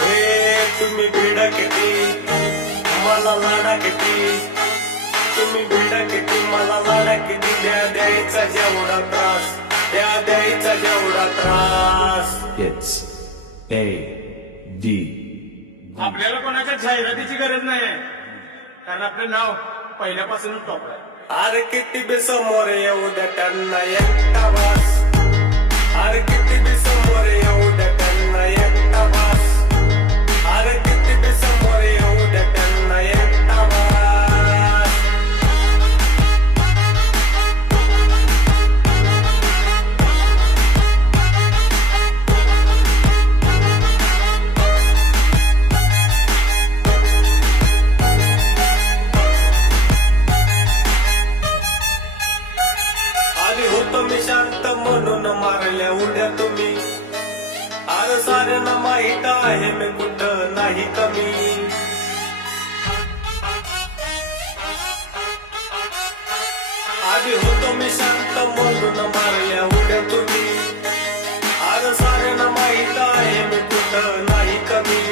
हे तुम्ही भिडा किती मला लाडा किती तुम्ही भिडा किती मला लाडा किती द्या द्यायचा जेवढा त्रास द्या द्यायचा जेवढा त्रास. It's A D. आपल्याला कोणाच्या जाहिरातीची गरज नाही कारण आपलं नाव पहिल्यापासूनच टॉप आहे. अरे किती बी समोर येऊ द्या त्यांना. एकटा साऱ्यांना माहीत आहे मी कुठं नाही कमी. आधी होतो मी शांत म्हणून मारल्या उड्या तुम्ही. अरे साऱ्यांना माहीत आहे मी कुठं नाही कमी.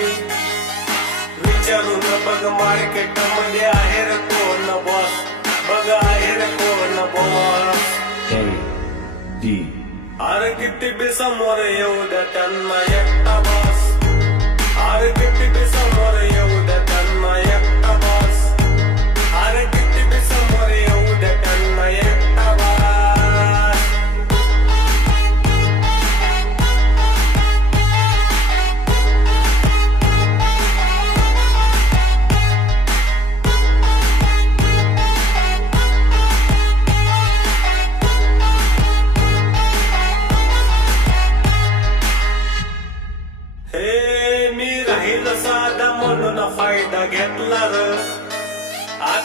विचारून बघ मार्केटमध्ये give the bass some more, yo, that on my head.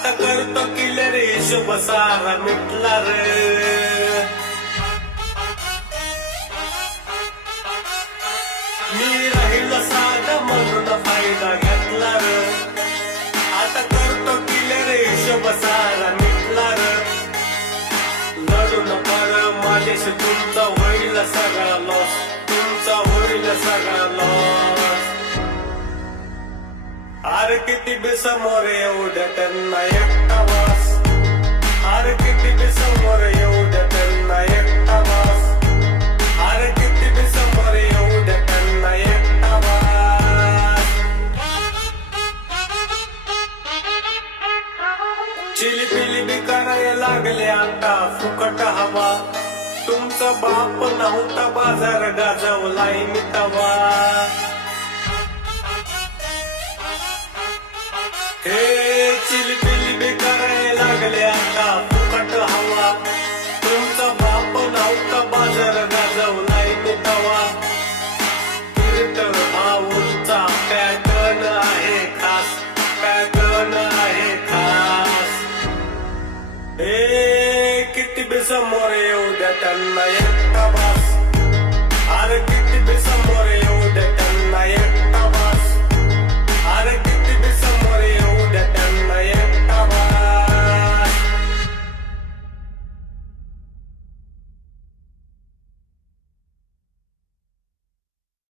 आता करतो किल्लर शुभ सारा मिटला रे. मी राहील साध म्हणून फायदा घेतला रे. आता करतो किल्लर शुभ सारा मिटला र. लढून पर माझ्याशी तुमचा होईल सगळा लॉस तुमचा होईल सगळा लॉस आर किती बी समोर येऊ त्यांना एकटा वास. आर किती बी समोर येऊ त्यांना एकटा वास. आर किती बी समोर येऊ त्यांना एकटा वास. चिली पिली बी करायला लागले आता फुकट हवा. तुमचा बाप नव्हता बाजार गाजवलाय मी तवा. तवा. तीर्थ भाऊंचा पॅटर्न आहे खास. पॅटर्न आहे खास. हे किती बी समोर येऊ द्या त्यांना एक